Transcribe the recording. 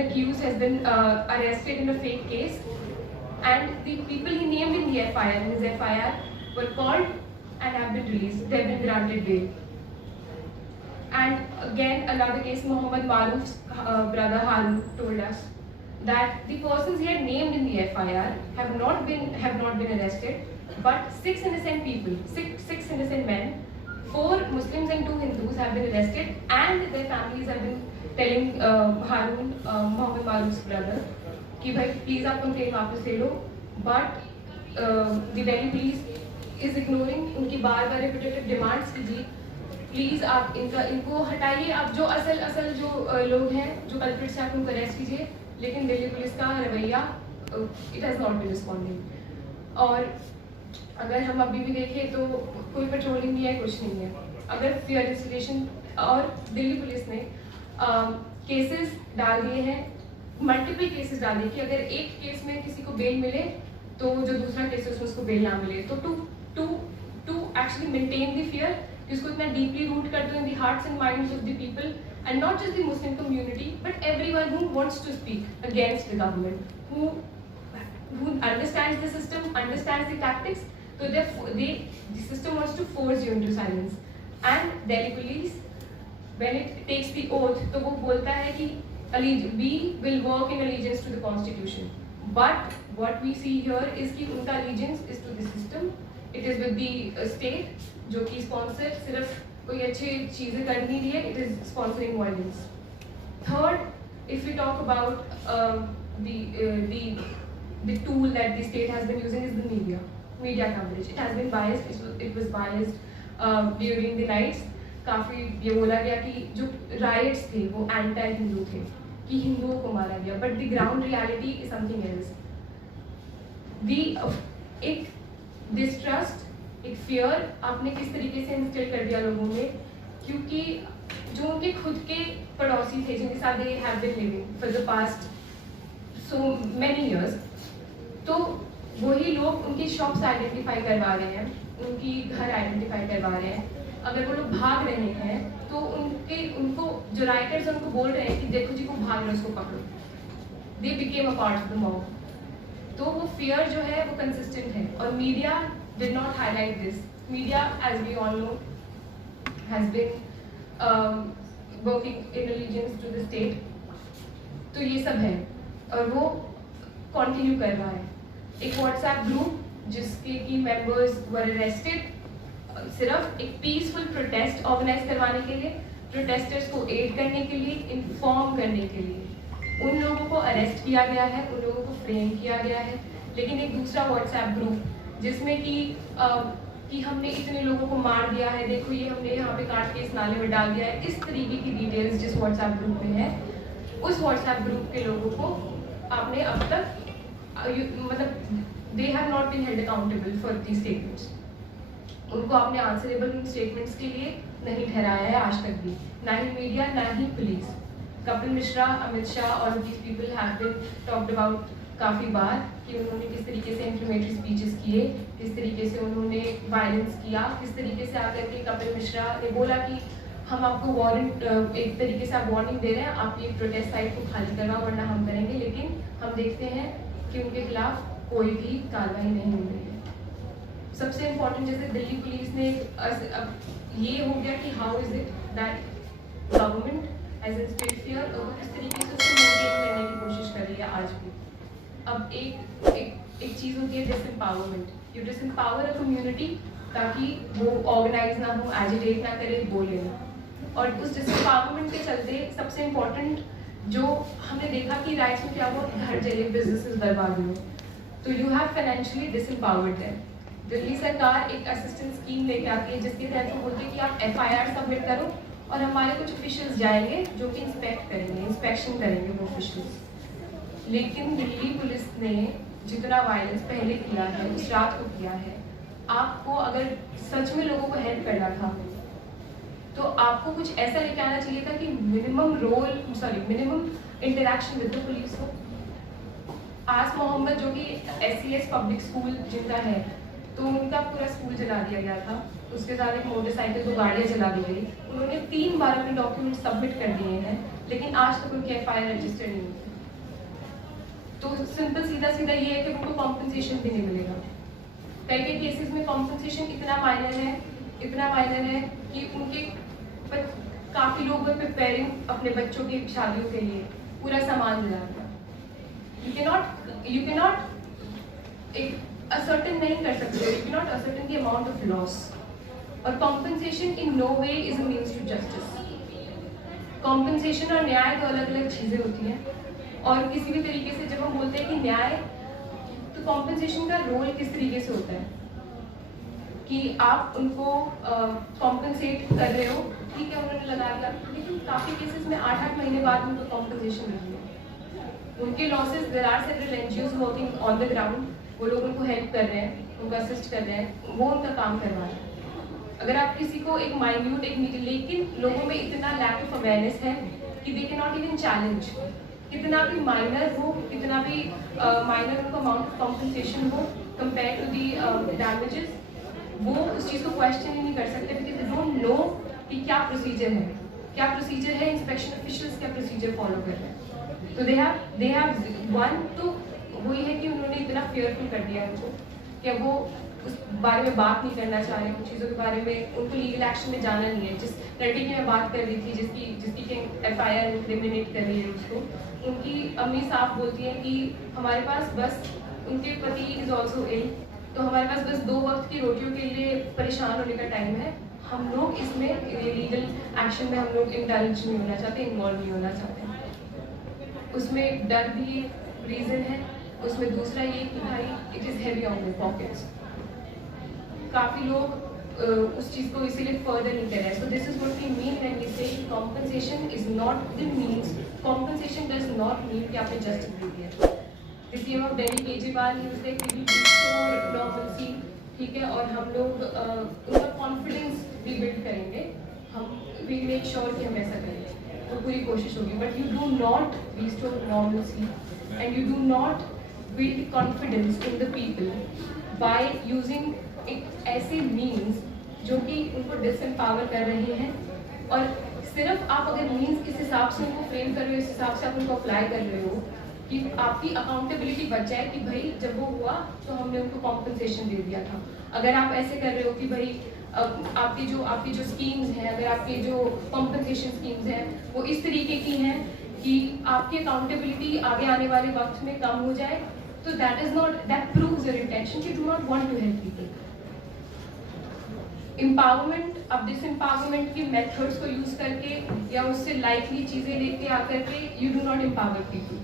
been accused has been arrested in a fake case, and the people he named in the FIR, in his FIR, were called and have been released. They have been granted bail. And again, another case, Mohammed Maroof's brother Harun told us that the persons he had named in the FIR have not been arrested, but six innocent people, six innocent men, 4 Muslims and 2 Hindus have been arrested, and their families have been telling Harun, Mohammed Maroof's brother, कि भाई please आप complain वापस ले लो, but the Delhi police is ignoring उनकी बार repetitive demands की जी please आप इनको हटाइए, आप जो असल जो लोग हैं जो कल्प्रिट्स हैं आप उनको अरेस्ट कीजिए, लेकिन दिल्ली पुलिस का रवैया it has not been responding. और अगर हम अभी भी देखें तो कोई पेट्रोलिंग नहीं है, कुछ नहीं है। अगर फियर इंस्टिलेशन और दिल्ली पुलिस ने केसेस डाल दिए हैं, मल्टीपल केसेस डाल दिए कि अगर एक केस में किसी को बेल मिले तो जो दूसरा केस है उसमें उसको बेल ना मिले, तो to actually maintain the fear, जिसको इतना डीपली रूट कर दो in the hearts and minds of the people, and not just the Muslim community but everyone who wants to speak against the government, who understands the system, understands the tactics, so the system wants to force you into silence. And Delhi police, when it takes the oath, तो वो बोलता है कि we will work in allegiance to the constitution, but what we see here is कि उनका allegiance is to the system, it is with the state जो कि sponsor सिर्फ कोई अच्छी चीजें कर नहीं रही है, it is sponsoring violence. Third, if we talk about the tool that the state has been using is the media coverage. It has been biased. It was biased during the nights. काफी ये बोला गया कि जो riots थे वो anti Hindu थे, कि हिंदुओं को मारा गया, but the ground reality is something else. एक distrust, एक fear आपने किस तरीके से instill कर दिया लोगों में, क्योंकि जो उनके खुद के पड़ोसी थे जिनके साथ they have been living for the past so many years, तो वही लोग उनकी शॉप्स आइडेंटिफाई करवा रहे हैं, उनकी घर आइडेंटिफाई करवा रहे हैं। अगर वो लोग भाग रहे हैं तो उनको जो राइटर्स हैं उनको बोल रहे हैं कि देखो जी को भाग रहे उसको पकड़ो, they became a part of the mob. तो वो फियर जो है वो कंसिस्टेंट है, और media did not highlight this. Media as we all know has been working in allegiance to the state, तो ये सब है और वो कंटिन्यू कर रहा है। एक व्हाट्सएप ग्रुप जिसके की मेंबर्स वर अरेस्टेड सिर्फ एक पीसफुल प्रोटेस्ट ऑर्गेनाइज करवाने के लिए, प्रोटेस्टर्स को एड करने के लिए, इन्फॉर्म करने के लिए उन लोगों को अरेस्ट किया गया है, उन लोगों को फ्रेम किया गया है। लेकिन एक दूसरा व्हाट्सएप ग्रुप जिसमें कि हमने इतने लोगों को मार दिया है, देखो ये हमने यहाँ पे काट के इस नाले में डाल दिया है, इस तरीके की डिटेल्स जिस व्हाट्सएप ग्रुप में है, उस व्हाट्सएप ग्रुप के लोगों को आपने अब तक मतलब they have not been held accountable for the statements, उनको आपने आंसरेबल इन स्टेटमेंट्स के लिए नहीं ठहराया है आज तक भी, ना ही मीडिया ना ही पुलिस। कपिल मिश्रा, अमित शाह और these people have been talked about काफ़ी बार कि उन्होंने किस तरीके से इंफ्लेमेटरी स्पीचेस किए, किस तरीके से उन्होंने वायलेंस किया, किस तरीके से आकर के कपिल मिश्रा ने बोला कि हम आपको वारंट एक तरीके से आप वार्निंग दे रहे हैं, आप ये प्रोटेस्ट साइट को खाली करवाओ वरना हम करेंगे। लेकिन हम देखते हैं कि उनके खिलाफ कोई भी कार्रवाई नहीं हो रही है। सबसे इम्पोर्टेंट जैसे दिल्ली पुलिस ने अब ये हो गया कि how is it that government as a state fear और किस तरीके से उसको मेंटेन करने की कोशिश कर रही है आज भी। अब एक चीज़ होती है डिसएम्पावरमेंट, यू डिसएम्पावर अ कम्युनिटी ताकि वो ऑर्गेनाइज ना हो, एजिटेट ना करे, बोले ना, और उस डिसएम्पावरमेंट के चलते सबसे इम्पोर्टेंट जो हमने देखा कि राइट्स में क्या हुआ, घर जले, बिजनेसेस बर्बाद हुए, तो you have financially disempowered them. Delhi सरकार एक असिस्टेंस स्कीम लेके आती है जिसके तहत वो बोलते हैं कि आप FIR सबमिट करो और हमारे कुछ ऑफिशियल्स जाएंगे जो कि इंस्पेक्शन करेंगे वो ऑफिशियल्स। लेकिन दिल्ली पुलिस ने जितना वायलेंस पहले किया है उस रात को किया है, आपको अगर सच में लोगों को हेल्प करना था तो आपको कुछ ऐसा लेके आना चाहिए था कि minimum interaction with the police हो। आस मोहम्मद जो कि SCS पब्लिक स्कूल जिनका है, तो उनका पूरा स्कूल जला दिया गया था, उसके साथ एक मोटरसाइकिल 2 गाड़ियाँ जला दी गई। उन्होंने 3 बार अपने डॉक्यूमेंट सबमिट कर दिए हैं लेकिन आज तक उनकी FIR रजिस्टर नहीं हुई। तो सिंपल सीधा सीधा ये है कि उनको कॉम्पनसेशन भी नहीं मिलेगा। कई कई केसेस में कॉम्पनसेशन इतना माइनर है कि उनके काफ़ी लोग प्रिपेयरिंग अपने बच्चों की शादियों के लिए पूरा सामान दिला दिया। यू कैन नॉट एक असर्टन नहीं कर सकते, you can not ascertain the amount of loss. और compensation in no way is a means to justice. Compensation और न्याय तो अलग अलग चीज़ें होती हैं, और किसी भी तरीके से जब हम बोलते हैं कि न्याय, तो कॉम्पनसेशन का रोल किस तरीके से होता है कि आप उनको कॉम्पनसेट कर रहे हो, ठीक है उन्होंने लगा दिया, लेकिन काफ़ी केसेस में 8-8 महीने बाद उनको कॉम्पनसेशन मिली है। उनके losses, there are several NGOs working on the ground, वो लोग उनको हेल्प कर रहे हैं, उनको असिस्ट कर रहे हैं, वो उनका काम करवा रहे हैं। अगर आप किसी को एक माइन्यूट लेकिन लोगों में इतना लैक ऑफ अवेयरनेस है कि they can not even challenge, कितना भी माइनर हो, कितना भी माइनर उनको अमाउंट ऑफ कॉम्पनसेशन हो कंपेयर टू दी डैमेजेस, वो उस चीज़ को क्वेश्चन ही नहीं कर सकते, बिकॉज दे डोंट नो कि क्या प्रोसीजर है, इंस्पेक्शन ऑफिशियल्स क्या प्रोसीजर फॉलो कर रहे हैं। तो दे हैव वन, तो वही है कि उन्होंने इतना फेयरफुल कर दिया उनको कि वो उस बारे में बात नहीं करना चाह रहे, कुछ चीज़ों के बारे में उनको लीगल एक्शन में जाना नहीं है। जिस लड़की की मैं बात कर रही थी, जिसकी FIR इंक्रिमिनेट कर रही है उसको, उनकी अम्मी साहब बोलती हैं कि हमारे पास बस, उनके पति इज ऑल्सो इल, तो हमारे पास बस 2 वक्त की रोटियों के लिए परेशान होने का टाइम है। हम लोग इसमें लीगल एक्शन में हम लोग इंडल्ज नहीं होना चाहते, इन्वॉल्व नहीं होना चाहते। उसमें डर भी रीज़न है, उसमें दूसरा ये कि भाई it is heavy on the pockets. काफ़ी लोग उस चीज़ को इसीलिए फर्दर नहीं कर रहे हैं। So this is what we mean when we say compensation is not the means, compensation does not mean कि आपने जस्टिस दे दिया। The CM of Delhi Kejriwal he was like we will restore normalcy, ठीक है, और हम लोग उनका कॉन्फिडेंस रीबिल्ड करेंगे, हम वी मेक श्योर कि हम ऐसा करेंगे, तो पूरी कोशिश होगी। But you do not restore normalcy and you do not build confidence in the people by using एक ऐसे मीन्स जो कि उनको डिसएम्पावर कर रहे हैं। और सिर्फ आप अगर मीन्स इस हिसाब से उनको फ्रेम कर रहे हो, इस हिसाब से आप उनको अप्लाई कर रहे हो कि आपकी अकाउंटेबिलिटी बच जाए कि भाई जब वो हुआ तो हमने उनको कॉम्पनसेशन दे दिया था। अगर आप ऐसे कर रहे हो कि भाई आपकी जो स्कीम्स हैं, अगर आपकी जो कॉम्पनसेशन स्कीम्स हैं वो इस तरीके की हैं कि आपकी अकाउंटेबिलिटी आगे आने वाले वक्त में कम हो जाए, तो दैट प्रूव्स योर इंटेंशन कि do not want to help people. Empowerment, अब डिसएम्पावरमेंट की मेथड्स को यूज करके या उससे लाइटली चीजें लेके आकर के you do not empower people.